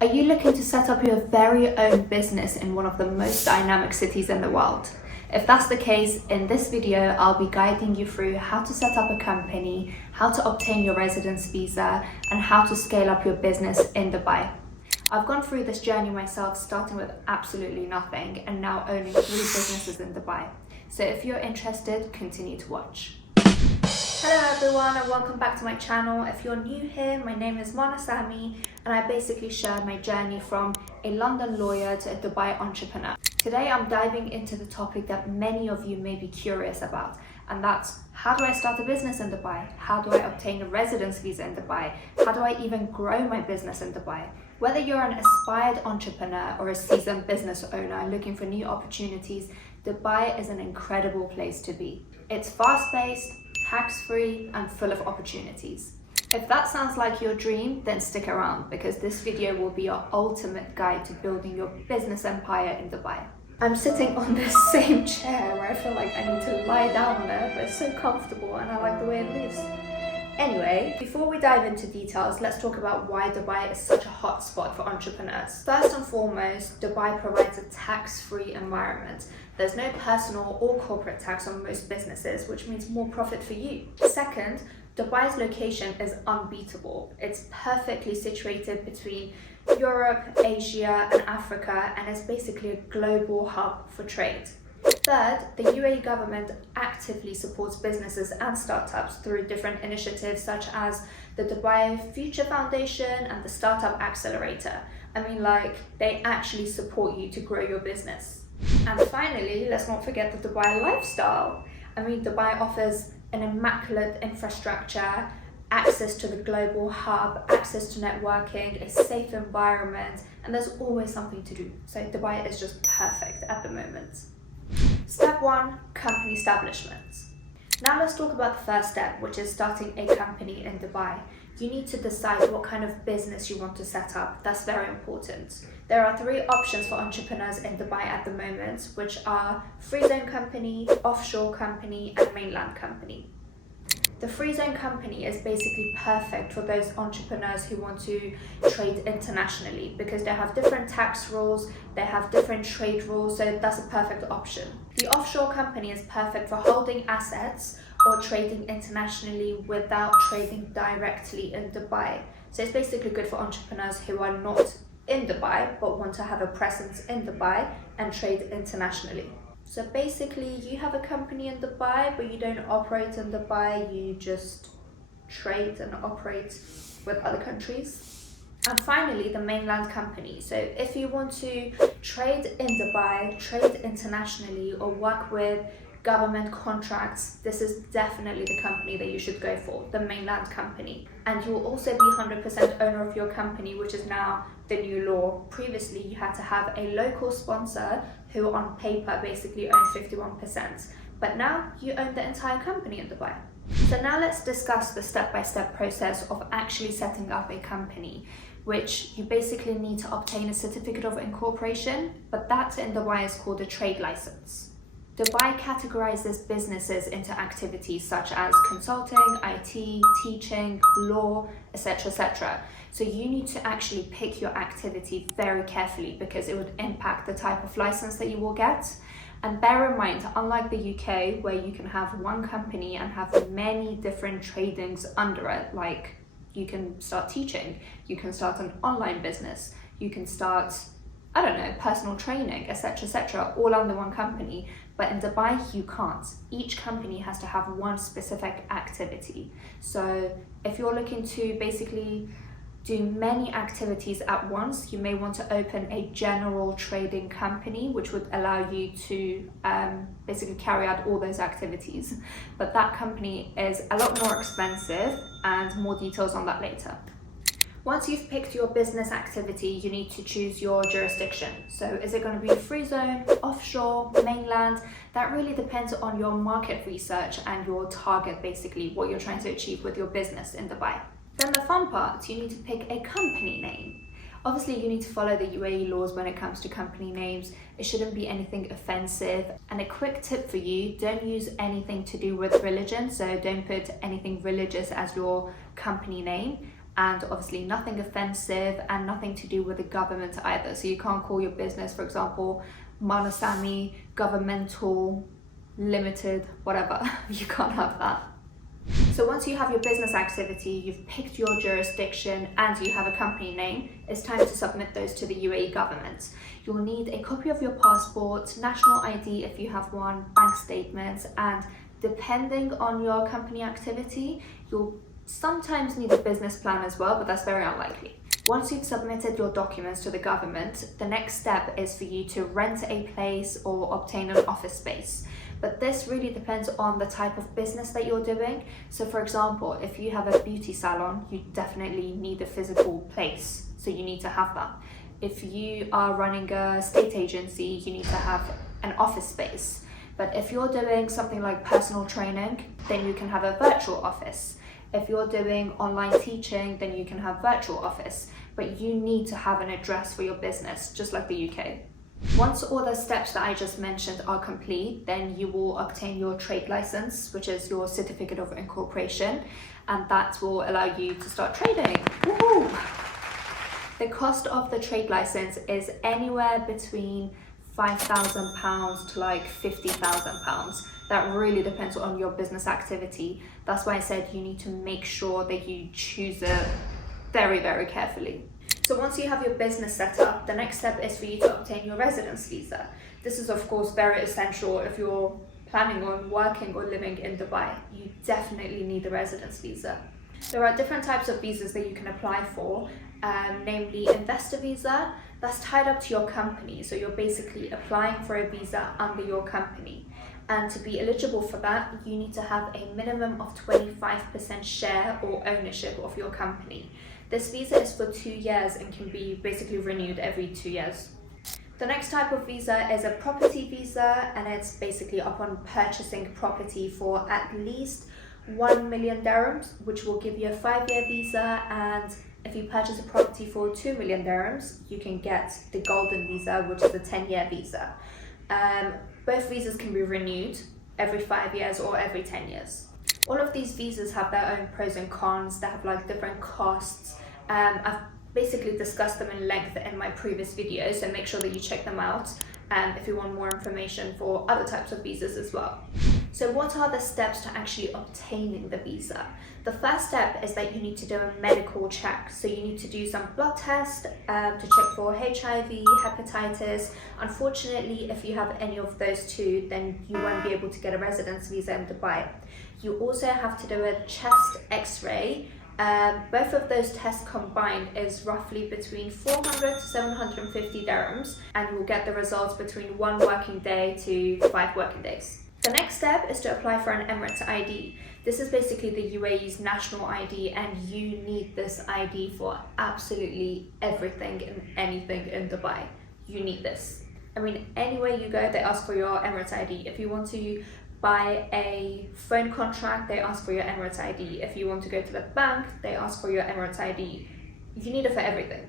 Are you looking to set up your very own business in one of the most dynamic cities in the world? If that's the case, in this video, I'll be guiding you through how to set up a company, how to obtain your residence visa, and how to scale up your business in Dubai. I've gone through this journey myself, starting with absolutely nothing and now owning 3 businesses in Dubai. So if you're interested, continue to watch. Hello everyone and welcome back to my channel. If you're new here, my name is Mona Sami and I basically share my journey from a London lawyer to a Dubai entrepreneur. Today I'm diving into the topic that many of you may be curious about, and that's how do I start a business in Dubai? How do I obtain a residence visa in Dubai? How do I even grow my business in Dubai? Whether you're an aspired entrepreneur or a seasoned business owner looking for new opportunities, Dubai is an incredible place to be. It's fast-paced, tax-free and full of opportunities. If that sounds like your dream, then stick around because this video will be your ultimate guide to building your business empire in Dubai. I'm sitting on this same chair where I feel like I need to lie down on it, but it's so comfortable and I like the way it moves. Anyway, before we dive into details, let's talk about why Dubai is such a hot spot for entrepreneurs. First and foremost, Dubai provides a tax-free environment. There's no personal or corporate tax on most businesses, which means more profit for you. Second, Dubai's location is unbeatable. It's perfectly situated between Europe, Asia, and Africa, and is basically a global hub for trade. Third, the UAE government actively supports businesses and startups through different initiatives such as the Dubai Future Foundation and the Startup Accelerator. They actually support you to grow your business. And finally, let's not forget the Dubai lifestyle. Dubai offers an immaculate infrastructure, access to the global hub, access to networking, a safe environment, and there's always something to do. So Dubai is just perfect at the moment. Step 1, company establishment. Now let's talk about the first step, which is starting a company in Dubai. You need to decide what kind of business you want to set up. That's very important. There are 3 options for entrepreneurs in Dubai at the moment, which are free zone company, offshore company, and mainland company. The free zone company is basically perfect for those entrepreneurs who want to trade internationally because they have different tax rules, they have different trade rules, so that's a perfect option. The offshore company is perfect for holding assets or trading internationally without trading directly in Dubai. So it's basically good for entrepreneurs who are not in Dubai but want to have a presence in Dubai and trade internationally. So basically you have a company in Dubai but you don't operate in Dubai, you just trade and operate with other countries. And finally, the mainland company. So if you want to trade in Dubai, trade internationally, or work with government contracts, this is definitely the company that you should go for, the mainland company. And you will also be 100% owner of your company, which is now the new law. Previously, you had to have a local sponsor who on paper basically owned 51%. But now you own the entire company in Dubai. So now let's discuss the step-by-step process of actually setting up a company, which you basically need to obtain a certificate of incorporation, but that in Dubai is called a trade license. Dubai categorizes businesses into activities such as consulting, IT, teaching, law, etc., etc. So you need to actually pick your activity very carefully because it would impact the type of license that you will get. And bear in mind, unlike the UK, where you can have one company and have many different tradings under it, like you can start teaching, you can start an online business, you can start, personal training, etc., etc., all under one company. But in Dubai, you can't. Each company has to have one specific activity. So if you're looking to basically do many activities at once, you may want to open a general trading company, which would allow you to basically carry out all those activities. But that company is a lot more expensive, and more details on that later. Once you've picked your business activity, you need to choose your jurisdiction. So is it going to be free zone, offshore, mainland? That really depends on your market research and your target, basically what you're trying to achieve with your business in Dubai. Then the fun part, you need to pick a company name. Obviously, you need to follow the UAE laws when it comes to company names. It shouldn't be anything offensive. And a quick tip for you, don't use anything to do with religion. So don't put anything religious as your company name. and obviously nothing offensive and nothing to do with the government either. So you can't call your business, for example, Manasami Governmental Limited, whatever. You can't have that. So once you have your business activity, you've picked your jurisdiction, and you have a company name, it's time to submit those to the UAE government. You'll need a copy of your passport, national ID if you have one, bank statements, and depending on your company activity, you'll sometimes need a business plan as well, but that's very unlikely. Once you've submitted your documents to the government, the next step is for you to rent a place or obtain an office space. But this really depends on the type of business that you're doing. So for example, if you have a beauty salon, you definitely need a physical place. So you need to have that. If you are running a state agency, you need to have an office space. But if you're doing something like personal training, then you can have a virtual office. If you're doing online teaching, then you can have virtual office. But you need to have an address for your business, just like the UK. Once all the steps that I just mentioned are complete, then you will obtain your trade license, which is your certificate of incorporation, and that will allow you to start trading. Woohoo! The cost of the trade license is anywhere between £5,000 to like £50,000. That really depends on your business activity. That's why I said you need to make sure that you choose it very, very carefully. So once you have your business set up, the next step is for you to obtain your residence visa. This is of course very essential if you're planning on working or living in Dubai. You definitely need a residence visa. There are different types of visas that you can apply for, namely investor visa. That's tied up to your company. So you're basically applying for a visa under your company. And to be eligible for that, you need to have a minimum of 25% share or ownership of your company. This visa is for 2 years and can be basically renewed every 2 years. The next type of visa is a property visa, and it's basically upon purchasing property for at least 1 million dirhams, which will give you a 5-year visa. And if you purchase a property for 2 million dirhams, you can get the golden visa, which is a 10-year visa. Both visas can be renewed every 5 years or every 10 years. All of these visas have their own pros and cons. They have like different costs. I've basically discussed them in length in my previous videos, so make sure that you check them out if you want more information for other types of visas as well. So what are the steps to actually obtaining the visa? The first step is that you need to do a medical check. So you need to do some blood tests to check for HIV, hepatitis. Unfortunately, if you have any of those two, then you won't be able to get a residence visa in Dubai. You also have to do a chest x-ray. Both of those tests combined is roughly between 400 to 750 dirhams, and you'll get the results between 1 working day to 5 working days. The next step is to apply for an Emirates ID. This is basically the UAE's national ID, and you need this ID for absolutely everything and anything in Dubai. You need this. I mean, anywhere you go, they ask for your Emirates ID. If you want to buy a phone contract, they ask for your Emirates ID. If you want to go to the bank, they ask for your Emirates ID. You need it for everything.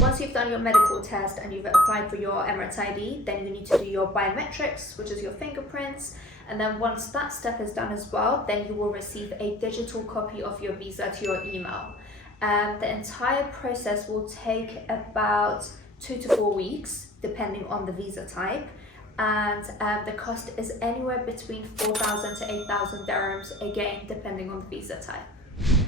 Once you've done your medical test and you've applied for your Emirates ID, then you need to do your biometrics, which is your fingerprints. And then once that step is done as well, then you will receive a digital copy of your visa to your email. The entire process will take about 2 to 4 weeks, depending on the visa type. And the cost is anywhere between 4,000 to 8,000 dirhams, again, depending on the visa type.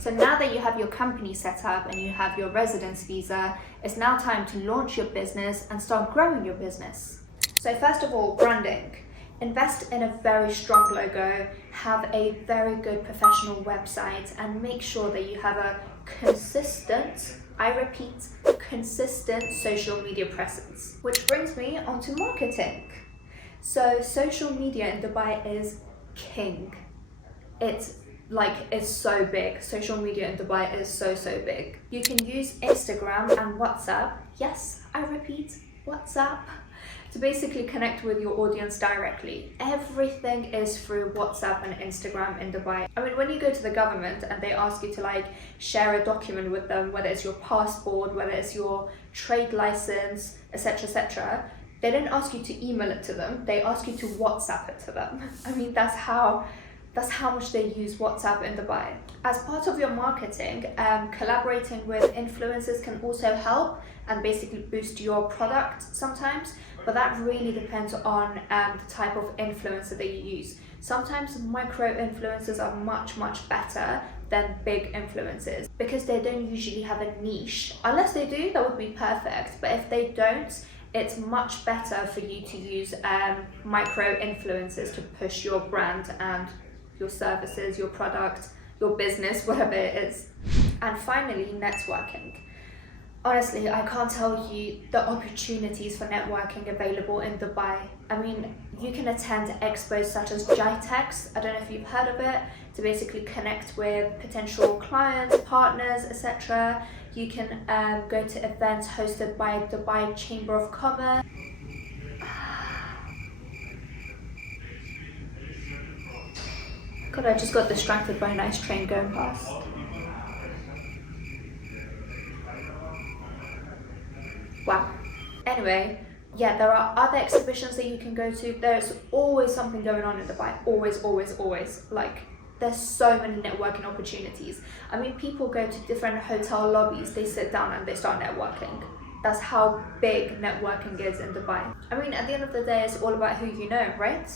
So now that you have your company set up and you have your residence visa, it's now time to launch your business and start growing your business. So first of all, branding. Invest in a very strong logo, have a very good professional website, and make sure that you have a consistent, I repeat, consistent social media presence. Which brings me on to marketing. So social media in Dubai is king. It's so big. Social media in Dubai is so big. You can use Instagram and WhatsApp. Yes, I repeat, WhatsApp, to basically connect with your audience directly. Everything is through WhatsApp and Instagram in Dubai. I mean, when you go to the government and they ask you to share a document with them, whether it's your passport, whether it's your trade license, etc., they don't ask you to email it to them, they ask you to WhatsApp it to them. I mean, that's how That's how much they use WhatsApp in Dubai. As part of your marketing, collaborating with influencers can also help and basically boost your product sometimes, but that really depends on the type of influencer that you use. Sometimes micro influencers are much better than big influencers because they don't usually have a niche. Unless they do, that would be perfect, but if they don't, it's much better for you to use micro influencers to push your brand and your services, your product, your business, whatever it is. And finally, networking. Honestly, I can't tell you the opportunities for networking available in Dubai. I mean, you can attend expos such as GITEX, I don't know if you've heard of it, to basically connect with potential clients, partners, etc. You can go to events hosted by Dubai Chamber of Commerce. God, I just got distracted by a nice train going past. Wow. Anyway, yeah, there are other exhibitions that you can go to. There's always something going on in Dubai. Always. Like, there's so many networking opportunities. I mean, people go to different hotel lobbies, they sit down and they start networking. That's how big networking is in Dubai. I mean, at the end of the day, it's all about who you know, right?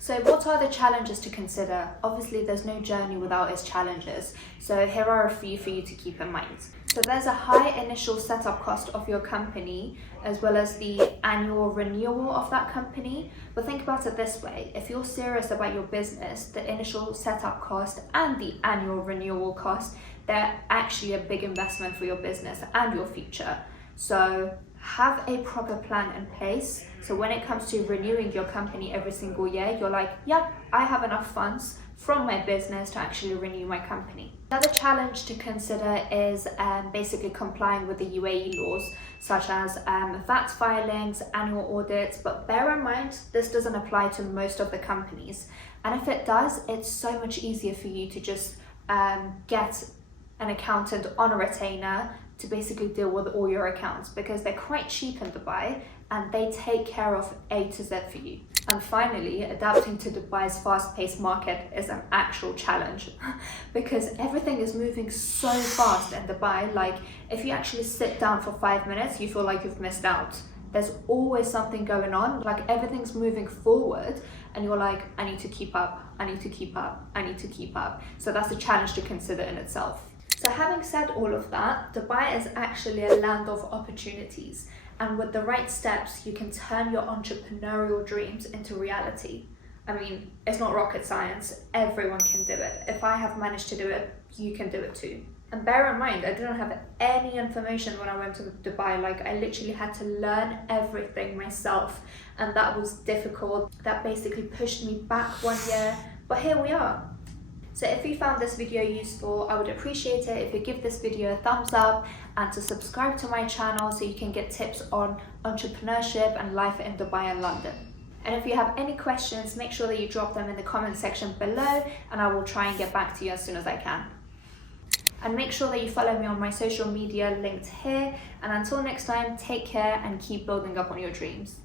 So what are the challenges to consider? Obviously, there's no journey without its challenges. So here are a few for you to keep in mind. So there's a high initial setup cost of your company, as well as the annual renewal of that company. But think about it this way, if you're serious about your business, the initial setup cost and the annual renewal cost, they're actually a big investment for your business and your future. So have a proper plan in place. So when it comes to renewing your company every single year, you're like, yep, I have enough funds from my business to actually renew my company. Another challenge to consider is basically complying with the UAE laws, such as VAT filings, annual audits, but bear in mind, this doesn't apply to most of the companies. And if it does, it's so much easier for you to just get an accountant on a retainer to basically deal with all your accounts, because they're quite cheap in Dubai and they take care of A to Z for you. And finally, adapting to Dubai's fast-paced market is an actual challenge because everything is moving so fast in Dubai. Like, if you actually sit down for 5 minutes, you feel like you've missed out. There's always something going on, like everything's moving forward and you're like, I need to keep up, I need to keep up, I need to keep up. So that's a challenge to consider in itself. So having said all of that, Dubai is actually a land of opportunities. And with the right steps, you can turn your entrepreneurial dreams into reality. I mean, it's not rocket science, everyone can do it. If I have managed to do it, you can do it too. And bear in mind, I didn't have any information when I went to Dubai. Like, I literally had to learn everything myself. And that was difficult. That basically pushed me back 1 year, but here we are. So if you found this video useful, I would appreciate it if you give this video a thumbs up and to subscribe to my channel so you can get tips on entrepreneurship and life in Dubai and London. And if you have any questions, make sure that you drop them in the comment section below and I will try and get back to you as soon as I can. And make sure that you follow me on my social media linked here. And until next time, take care and keep building up on your dreams.